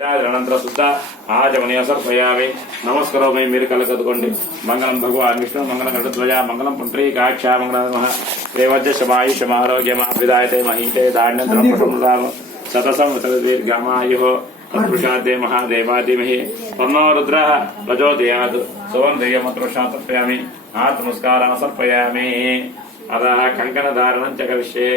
अनंतर शुद्ध आचमनीय सर्पयामि नमस्करोमि मेरे कल कदकोंडि मंगलम भगवान विष्णु मंगलम गरुड़ध्वजा मंगलम पुंडरीकाक्षा मंगलम नमः देवज्य शमायु शमारोग्यम विदायते महीते दान्यंतरम प्रसन्नताम शतसं दीर्घामायुः तत्पुरुषादे महादेवादिमहि तन्नो रुद्रः प्रचोदयात् सुवन्देयमन्त्रं तर्पयामि आत्मस्कारं सर्पयामि अतः कंकणधारणं च करिष्ये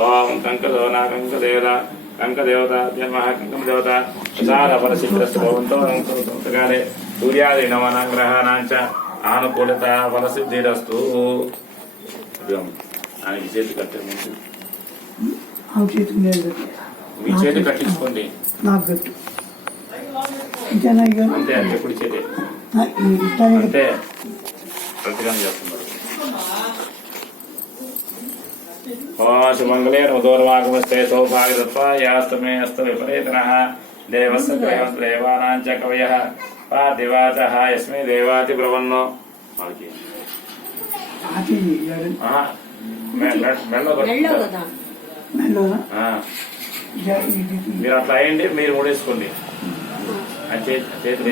ओम कंकदोना कंकदेवता कंकदेवता कंकम देवता प्रसार फलसिद्धिरस्तुकाले सूर्यादि नवानां ग्रहाणांच आनुकूलता फलसिद्धिरस्तु ఆయనకి చేతి కట్టండి మీ చేతి కట్టించుకోండి నాకు కట్టు ఇంకేనా అంతే అంతే ఇప్పుడు చేతి అంతే ప్రతిగా చేస్తున్నారు शुमंगले रुदोर्वागमस्ते सौभाग्यदत्वा यास्तमे अस्त विपरीतनः देवस्य देवानां च कवयः पार्थिवाचः यस्मै देवाति ब्रवन्नो మీరు అట్లా అయ్యండి మీరు మూడేసుకోండి చేతులు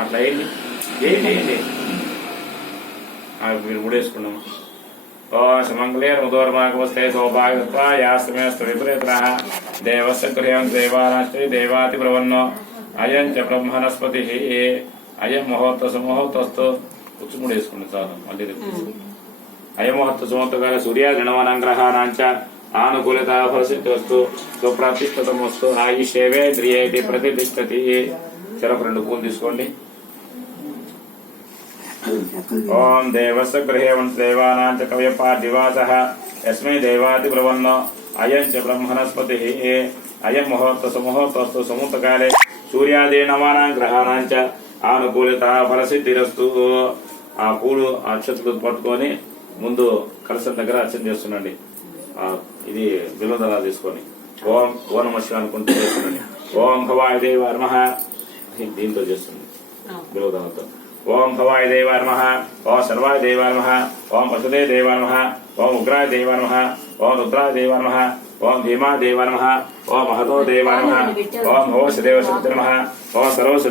అట్లా అయ్యండి ఏంటి మీరు మూడేసుకున్నాం सुमंगले रुदोर्मागमस्ते सौभाग्यत्वा यास्तमेस्तु विपरीतनः देवस्य गृहं देवानाश्च देवाति ब्रवन्नो अयं च ब्रह्मणस्पतिः अयं मुहूर्तस्तु उच्चमुडेसुकुंडि चालु मल्ली अयं मुहूर्तसमुहूर्तकाले सूर्यादिनवानां ग्रहाणांच आनुकूलता फलसिद्धिरस्तु सुप्रतिष्ठितमस्तु आयुष्येवे द्रियेति प्रतिष्ठति చెరొక రెండు పూలు తీసుకోండి ओम देवस्य गृहे देवानां च कवयः पार्थिवाचः यस्मै देवाति ब्रवन्नो अयं च ब्रह्मणस्पतिः अयं मुहूर्तस्तु समुहूर्तकाले सूर्यादि नवानां ग्रहाणां च आनुकूलता फलसिद्धिरस्तु ఆ పూలు అక్షతలు పట్టుకొని ముందు కలశం దగ్గర అర్చన చేస్తుండండి ఇది బిల్వదళ తీసుకొని ఓం ఓం నమః శివాయ అనుకుంటూ చేస్తుండండి ఓం భవాయ దేవాయ నమః దీంతో చేస్తుంది బిల్వదళతో ओम भवाय देवाय नमः ओम सर्वाय देवाय नमः ओम वसुदे देवाय नमः ओम उग्राय देवाय नमः ओम रुद्राय देवाय नमः ओम भीमा देवाय नमः ओम महतो देवाय नमः ओम भवस्य देवस्य नमः ओम सर्वस्य